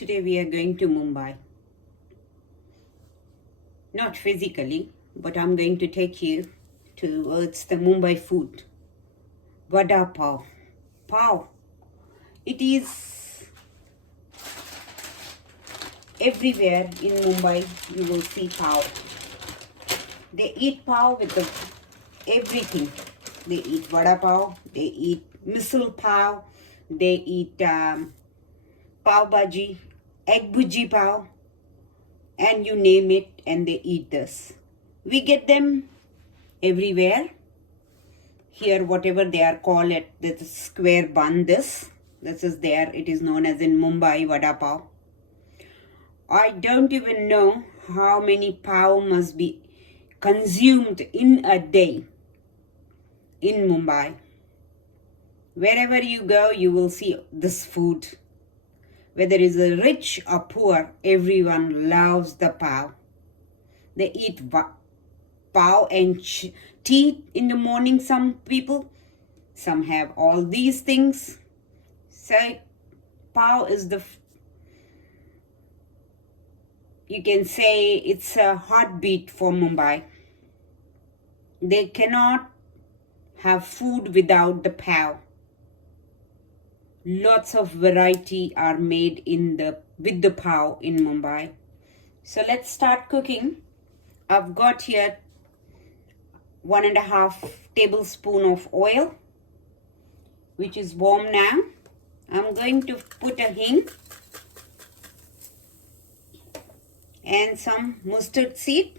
Today we are going to Mumbai. Not physically, but I'm going to take you towards the Mumbai food. Vada Pav. Pav. It is everywhere in Mumbai. You will see pav. They eat pav with everything. They eat vada pav. They eat misal pav. They eat pav bhaji, egg bhuji pav, and you name it, and they eat this. We get them everywhere. Here, whatever they are called at the square bun, this is there. It is known as in Mumbai Vada Pav. I don't even know how many pav must be consumed in a day in Mumbai. Wherever you go, you will see this food. Whether it is rich or poor, everyone loves the pav. They eat pav and tea in the morning, some people. Some have all these things. So, pav is you can say it's a heartbeat for Mumbai. They cannot have food without the pav. Lots of variety are made with the pav in Mumbai. So let's start cooking. I've got here 1.5 tablespoon of oil, which is warm now. I'm going to put a hing and some mustard seed.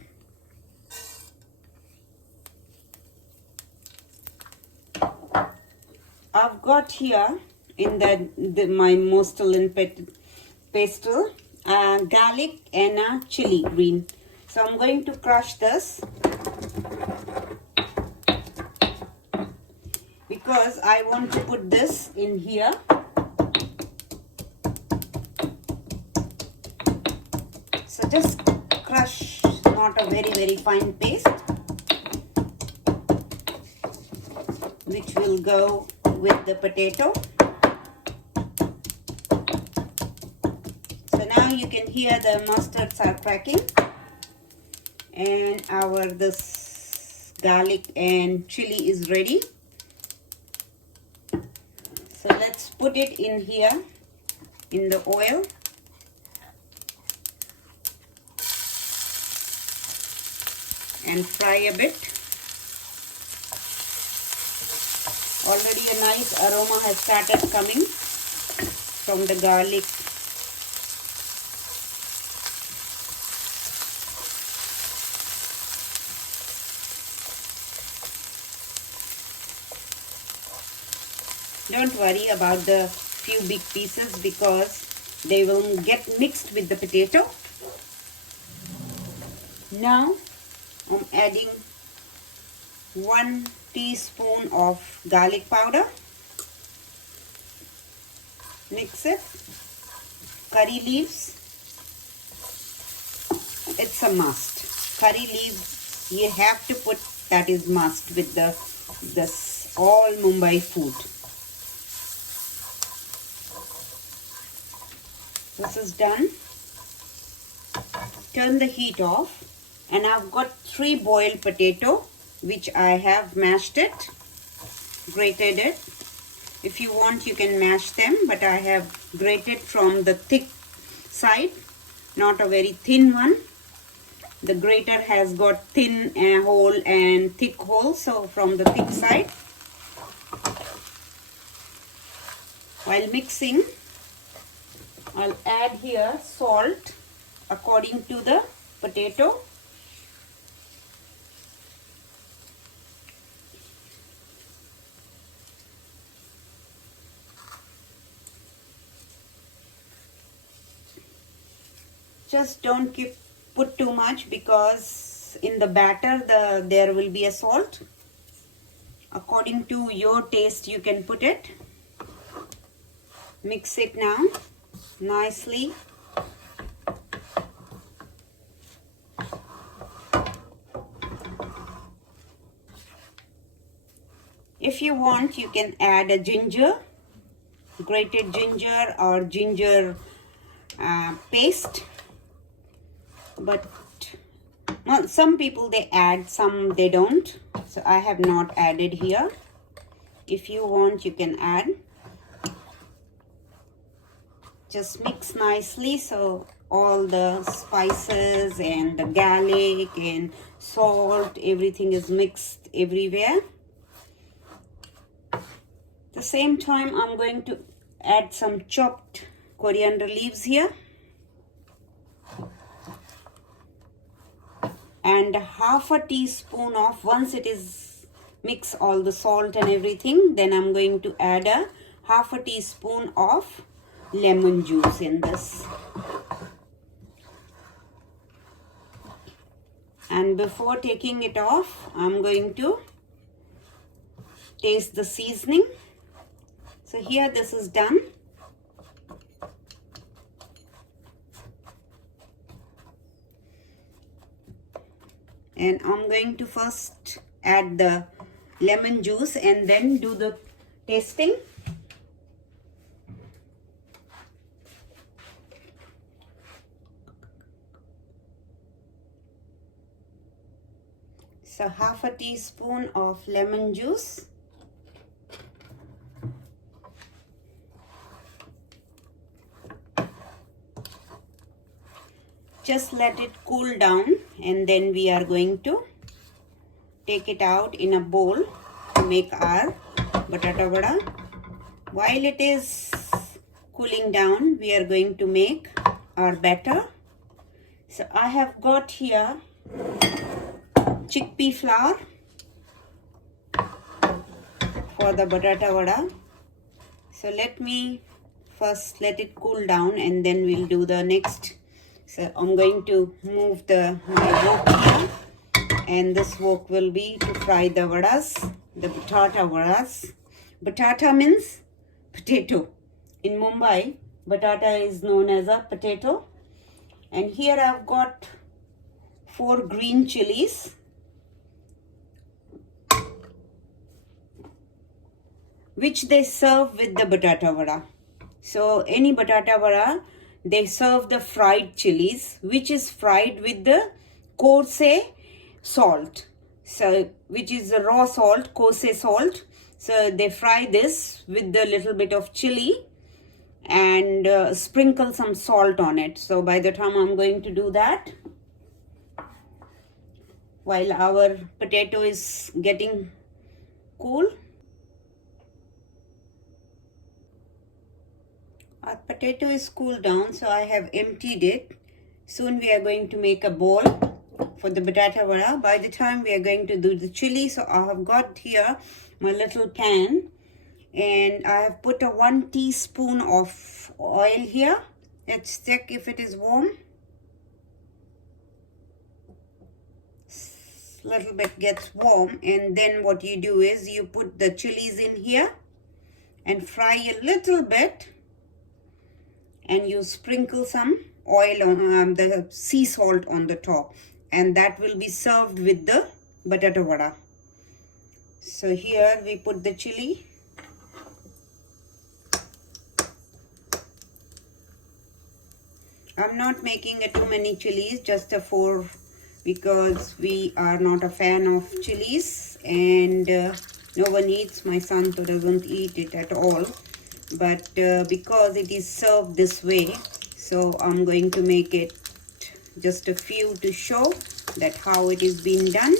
I've got here in my mustard pastel garlic and a chilli green. So I'm going to crush this because I want to put this in here. So just crush, not a very fine paste, which will go with the potato. So now you can hear the mustards are cracking, and this garlic and chili is ready. So let's put it in here in the oil. And fry a bit. Already a nice aroma has started coming from the garlic. Don't worry about the few big pieces because they will get mixed with the potato. Now I'm adding 1 teaspoon of garlic powder. Mix it. Curry leaves. It's a must. Curry leaves you have to put, that is must with this all Mumbai food. This is done. Turn the heat off. And I've got 3 boiled potato, which I have mashed it, grated it. If you want, you can mash them, but I have grated from the thick side, not a very thin one. The grater has got thin hole and thick hole, so from the thick side. While mixing, I'll add here salt according to the potato. Just don't put too much because in the batter there will be a salt. According to your taste you can put it. Mix it now nicely. If you want, you can add a ginger, grated ginger or ginger paste, but well, some people they add, some they don't. So I have not added here. If you want, you can add. Just mix nicely so all the spices and the garlic and salt, everything is mixed everywhere. At the same time, I'm going to add some chopped coriander leaves here. And half a teaspoon of, once it is mix all the salt and everything, then I'm going to add a half a teaspoon of lemon juice in this. And before taking it off, I'm going to taste the seasoning. So here this is done. And I'm going to first add the lemon juice and then do the tasting. So half a teaspoon of lemon juice. Just let it cool down and then we are going to take it out in a bowl to make our batata vada. While it is cooling down, we are going to make our batter. So I have got here chickpea flour for the batata vada. So let me first let it cool down and then we'll do the next. So I'm going to move my wok here, and this wok will be to fry the vadas, the batata vadas. Batata means potato. In Mumbai, batata is known as a potato. And here I've got 4 green chilies, which they serve with the batata vada. So any batata vada, they serve the fried chilies, which is fried with the coarse salt. So which is the raw salt, coarse salt. So they fry this with the little bit of chili and sprinkle some salt on it. So by the time I'm going to do that, while our potato is getting cool, our potato is cooled down, so I have emptied it. Soon we are going to make a bowl for the batata vada. By the time we are going to do the chili, so I have got here my little pan and I have put a 1 teaspoon of oil here. Let's check if it is warm. Little bit gets warm, and then what you do is you put the chilies in here and fry a little bit, and you sprinkle some oil on the sea salt on the top, and that will be served with the batata vada. So here we put the chili. I'm not making too many chilies, just a 4, because we are not a fan of chilies, and no one eats. My son doesn't eat it at all. But because it is served this way, so I'm going to make it just a few to show that how it is being done.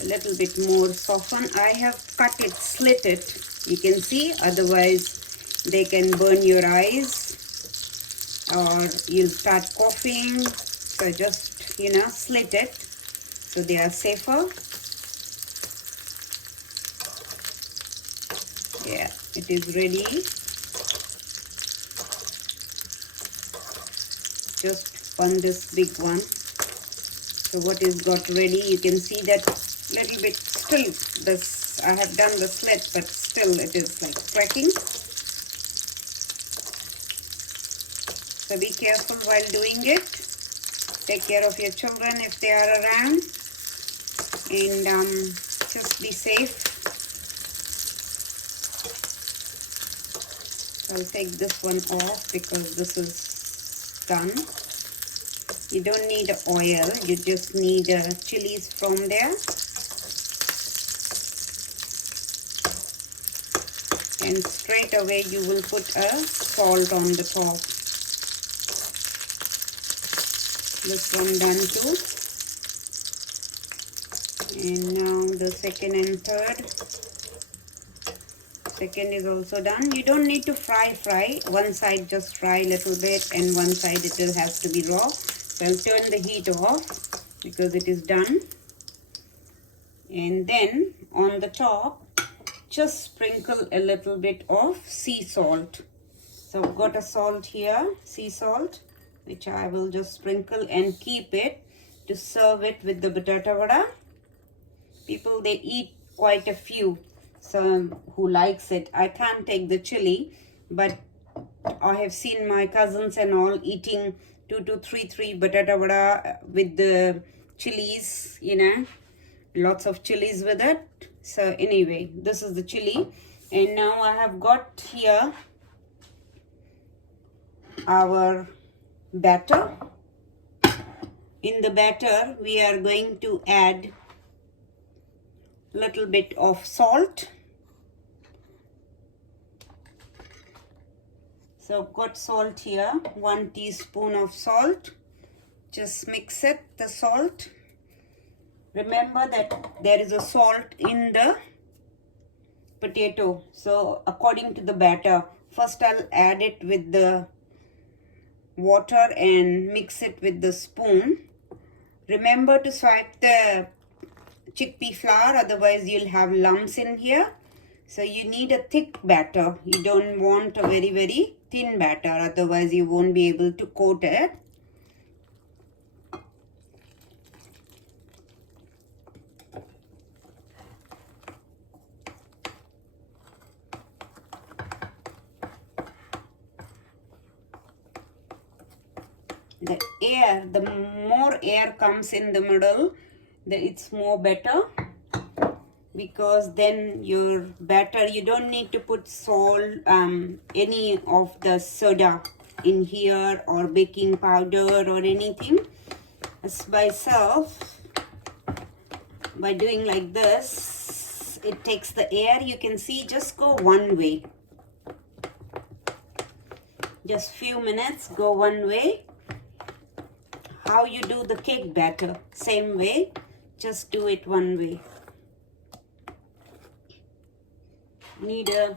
A little bit more soften. I have cut it, slit it, you can see, otherwise they can burn your eyes or you'll start coughing. So just, slit it so they are safer. Yeah, it is ready. Just one this big one. So what is got ready, you can see that little bit still, this I have done the slit, but still it is like cracking. So be careful while doing it. Take care of your children if they are around, and just be safe. take this one off because this is done. You don't need oil, you just need chilies from there. And straight away you will put a salt on the top. This one done too. And now the second and third. Second is also done. You don't need to fry. One side just fry a little bit and one side it will have to be raw. So I'll turn the heat off because it is done. And then on the top, just sprinkle a little bit of sea salt. So I've got a salt here, sea salt, which I will just sprinkle and keep it to serve it with the batata vada. People, they eat quite a few. Some who likes it. I can't take the chili, but I have seen my cousins and all eating 2 to 3 batata vada with the chilies, you know, lots of chilies with it. So anyway, this is the chili. And now I have got here our batter. In the batter, we are going to add little bit of salt. So I've got salt here, 1 teaspoon of salt. Just mix it, the salt. Remember that there is a salt in the potato. So according to the batter, first I'll add it with the water and mix it with the spoon. Remember to swipe the chickpea flour, otherwise you'll have lumps in here. So you need a thick batter. You don't want a very, very thin batter, otherwise you won't be able to coat it. The more air comes in the middle, it's more better, because then your batter, you don't need to put salt, any of the soda in here or baking powder or anything. As by itself, by doing like this, it takes the air. You can see, just go one way. Just few minutes, go one way. How you do the cake batter, same way, just do it one way. Need a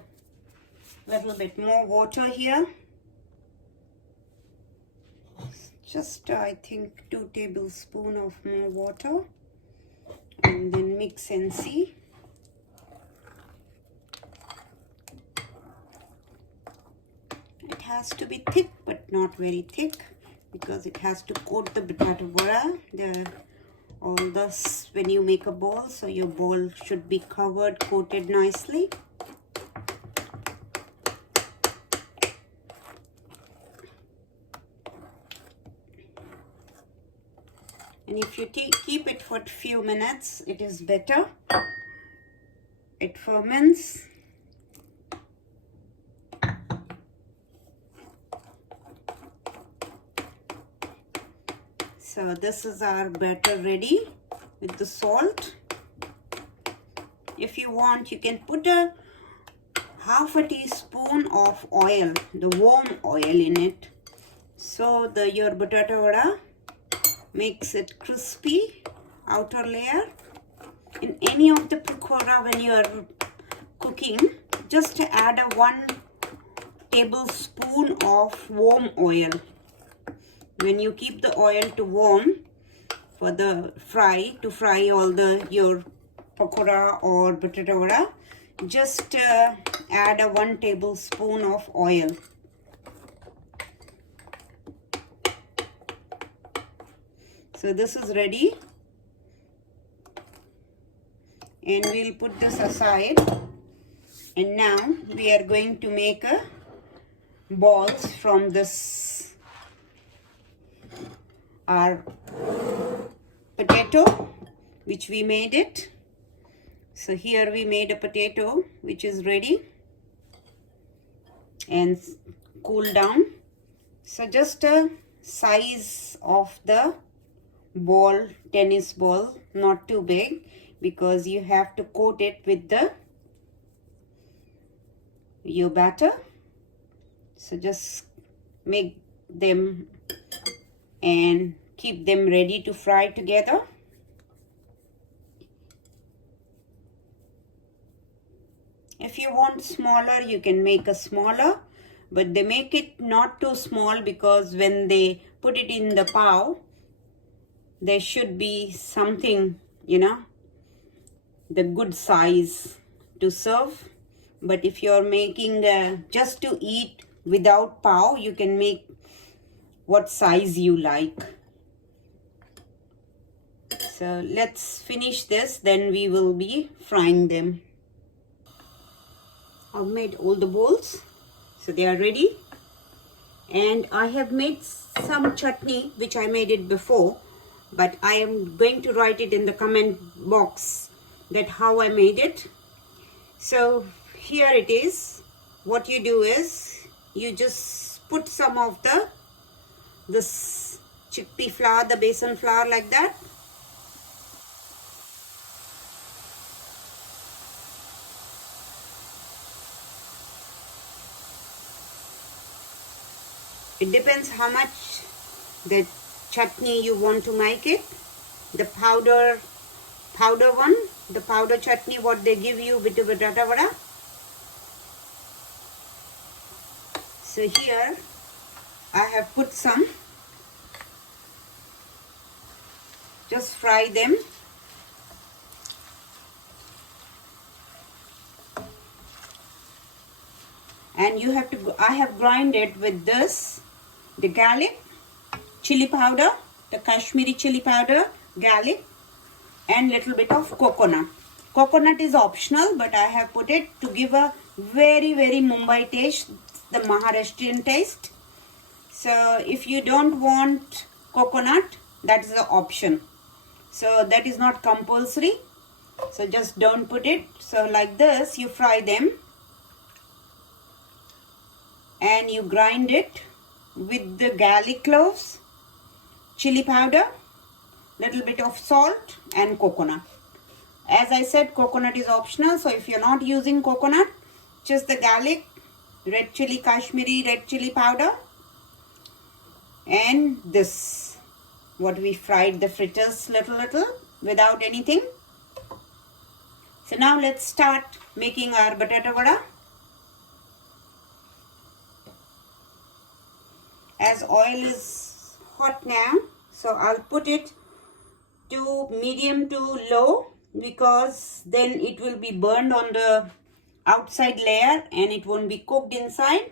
little bit more water here. Just I think 2 tablespoons of more water, and then mix and see. It has to be thick but not very thick, because it has to coat the batata vada. All this when you make a bowl, so your bowl should be covered, coated nicely. And if you keep it for a few minutes, it is better. It ferments. So this is our batter ready with the salt. If you want, you can put a half a teaspoon of oil, the warm oil in it. So your batata vada makes it crispy, outer layer. In any of the pakora, when you are cooking, just add a 1 tablespoon of warm oil. When you keep the oil to warm for the fry, to fry all your pakora or batata vada, just add a 1 tablespoon of oil. So this is ready, and we'll put this aside. And now we are going to make balls from this, our potato which we made it. So here we made a potato which is ready, and cool down. So just a size of the ball, tennis ball, not too big, because you have to coat it with your batter. So just make them and keep them ready to fry together. If you want smaller, you can make a smaller, but they make it not too small because when they put it in the pav, there should be something, you know, the good size to serve. But if you're making just to eat without pav, you can make what size you like. So let's finish this, then we will be frying them. I've made all the balls, so they are ready. And I have made some chutney, which I made it before, but I am going to write it in the comment box that how I made it. So here it is. What you do is you just put some of this chickpea flour, the besan flour, like that. It depends how much the chutney you want to make it. The powder one, the powder chutney what they give you with the Batata Vada. So here I have put some. Just fry them. And you have to, I have grinded with this, the garlic, chili powder, the Kashmiri chili powder, garlic, and little bit of coconut. Coconut is optional, but I have put it to give a very, very Mumbai taste, the Maharashtrian taste. So if you don't want coconut, that is the option. So that is not compulsory. So just don't put it. So like this, you fry them. And you grind it with the garlic cloves, chili powder, little bit of salt and coconut. As I said, coconut is optional, so if you're not using coconut, just the garlic, red chili, Kashmiri red chili powder, and this, what we fried the fritters little without anything. So now let's start making our Batata Vada. As oil is hot now, so I'll put it to medium to low, because then it will be burned on the outside layer and it won't be cooked inside.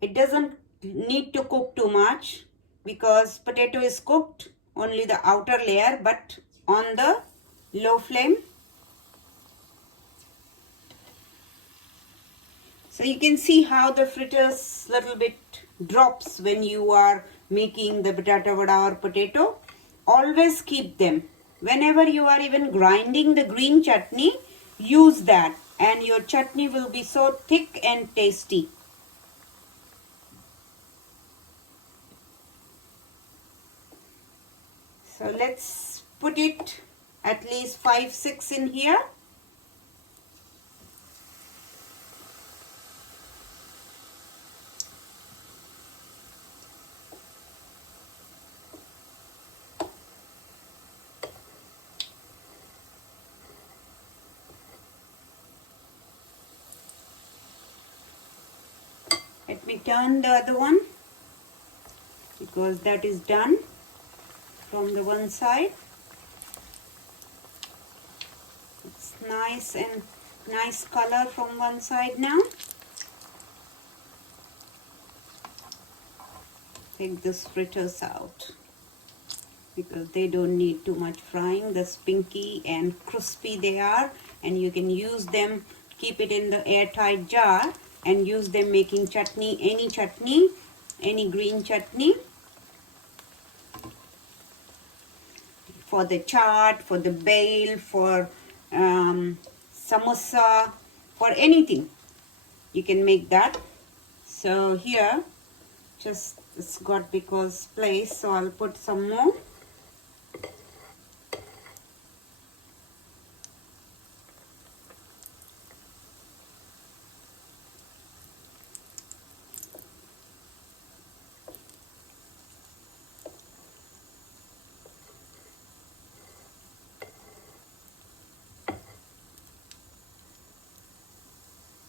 It doesn't need to cook too much because potato is cooked only the outer layer, but on the low flame. So you can see how the fritters little bit drops when you are making the Batata Vada or potato. Always keep them. Whenever you are even grinding the green chutney, use that and your chutney will be so thick and tasty. So let's put it at least 5-6 in here. Let me turn the other one because that is done from the one side. It's nice and nice color from one side now. Take this fritters out because they don't need too much frying. The pinky and crispy they are, and you can use them, keep it in the airtight jar and use them making chutney, any green chutney, for the chaat, for the bale, for samosa, for anything. you can make that. So here just it's got because place, so I'll put some more.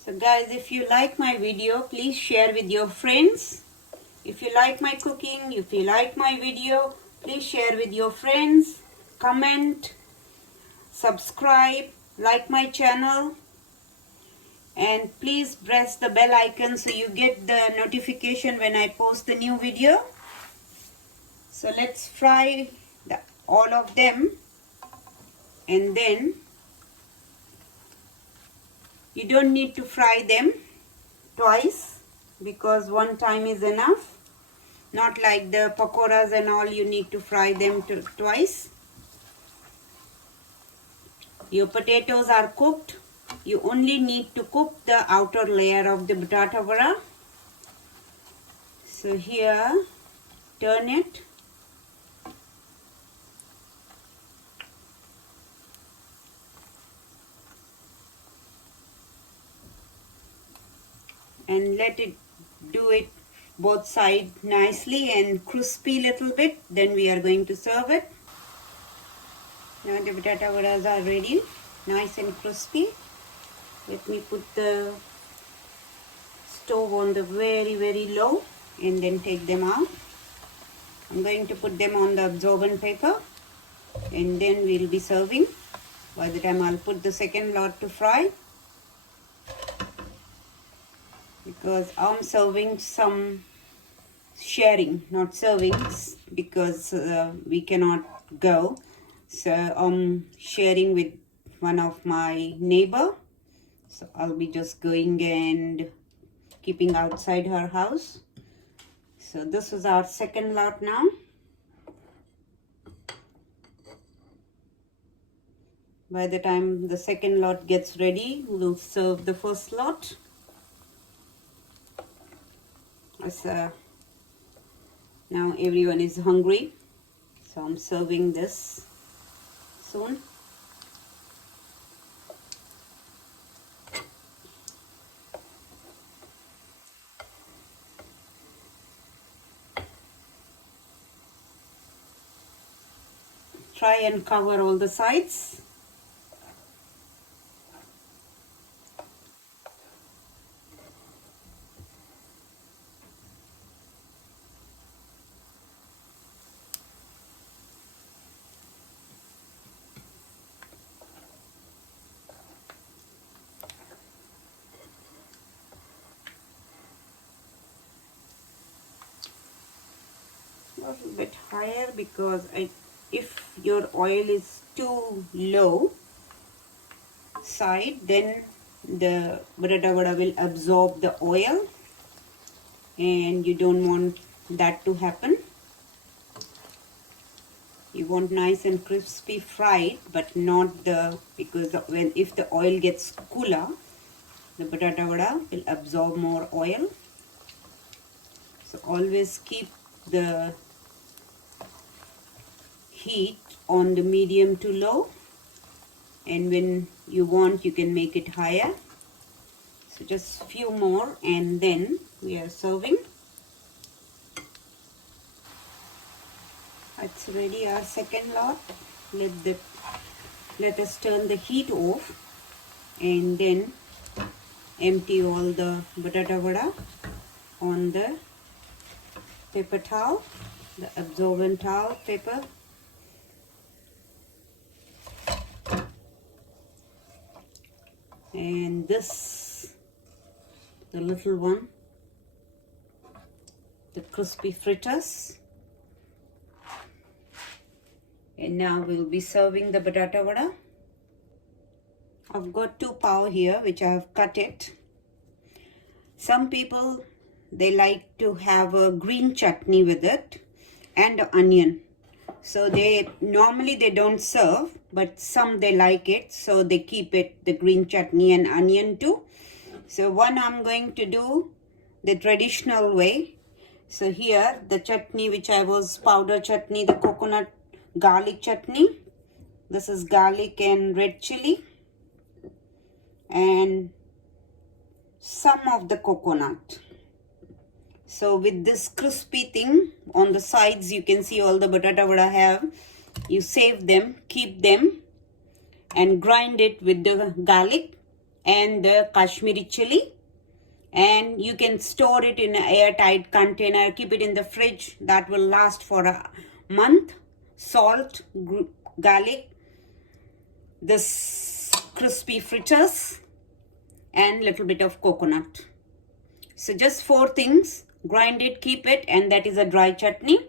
So guys, if you like my video, please share with your friends. If you like my cooking, if you like my video, please share with your friends, comment, subscribe, like my channel, and please press the bell icon so you get the notification when I post the new video. So let's fry all of them, and then you don't need to fry them twice because one time is enough. Not like the pakoras and all, you need to fry them twice. Your potatoes are cooked. You only need to cook the outer layer of the batata vada. So here, turn it. And let it do it both sides nicely and crispy little bit. Then we are going to serve it. Now the batata vadas are ready, nice and crispy. Let me put the stove on the very low and then take them out. I'm going to put them on the absorbent paper and then we'll be serving. By the time I'll put the second lot to fry, because I'm serving some sharing, not servings, because we cannot go. So I'm sharing with one of my neighbor. So I'll be just going and keeping outside her house. So this is our second lot now. By the time the second lot gets ready, we'll serve the first lot. Now everyone is hungry, so I'm serving this soon. Try and cover all the sides. A little bit higher because if your oil is too low side, then the batata vada will absorb the oil and you don't want that to happen. You want nice and crispy fried, but not because if the oil gets cooler, the batata vada will absorb more oil. So always keep the heat on the medium to low, and when you want you can make it higher. So just few more and then we are serving. It's ready, our second lot. Let us turn the heat off and then empty all the batata vada on the paper towel, the absorbent towel paper. And this, the little one, the crispy fritters. And now we'll be serving the batata vada. I've got 2 pav here which I have cut it. Some people, they like to have a green chutney with it and onion. So normally they don't serve, but some they like it, so they keep it, the green chutney and onion too. So one I'm going to do the traditional way. So here the chutney which I was powder chutney, the coconut garlic chutney. This is garlic and red chili and some of the coconut. So with this crispy thing on the sides, you can see all the batata vada have. You save them, keep them and grind it with the garlic and the Kashmiri chili. And you can store it in an airtight container, keep it in the fridge. That will last for a month. Salt, garlic, this crispy fritters and little bit of coconut. So just 4 things. Grind it, keep it, and that is a dry chutney.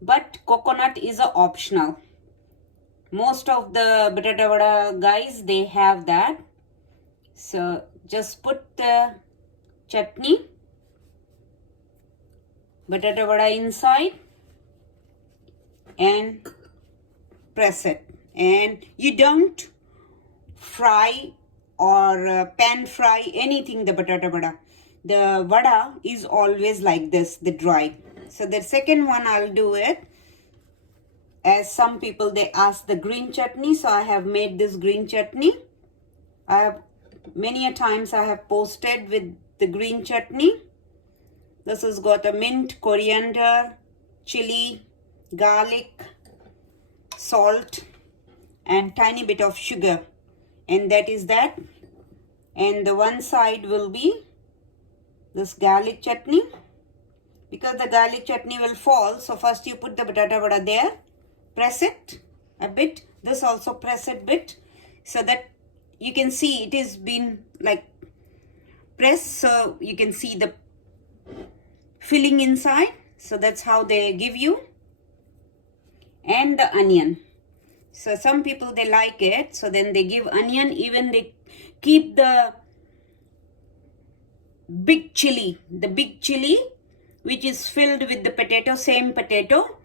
But coconut is a optional. Most of the batata vada guys, they have that. So just put the chutney, batata vada inside and press it. And you don't fry or pan fry anything, the batata vada. The vada is always like this, the dry. So the second one I'll do it. As some people, they ask the green chutney. So I have made this green chutney. I have many a times I have posted with the green chutney. This has got a mint, coriander, chili, garlic, salt and tiny bit of sugar. And that is that. And the one side will be this garlic chutney, because the garlic chutney will fall. So first you put the batata vada there, press it a bit, this also press it a bit, so that you can see it is been like pressed, so you can see the filling inside. So that's how they give you. And the onion. So some people, they like it, so then they give onion. Even they keep the big chili, which is filled with the potato, same potato,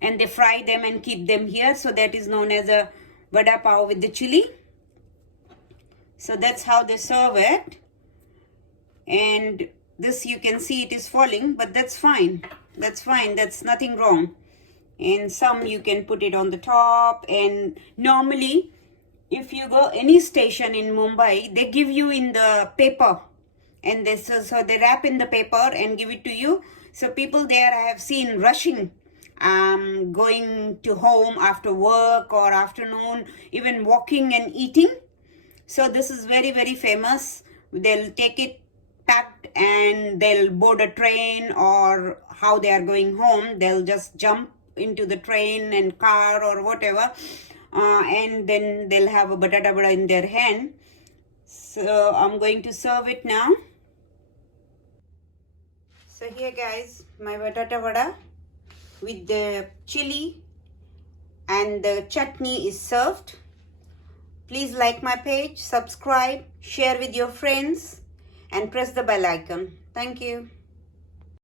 and they fry them and keep them here. So that is known as a vada pav with the chili. So that's how they serve it. And this, you can see it is falling, but that's fine. That's fine. That's nothing wrong. And some you can put it on the top. And normally, if you go any station in Mumbai, they give you in the paper. And this, so they wrap in the paper and give it to you. So people there, I have seen rushing, going to home after work or afternoon, even walking and eating. So this is very, very famous. They'll take it packed and they'll board a train, or how they are going home, they'll just jump into the train and car or whatever. And then they'll have a batata vada in their hand. So I'm going to serve it now. So here guys, my batata vada with the chili and the chutney is served. Please like my page, subscribe, share with your friends and press the bell icon. Thank you.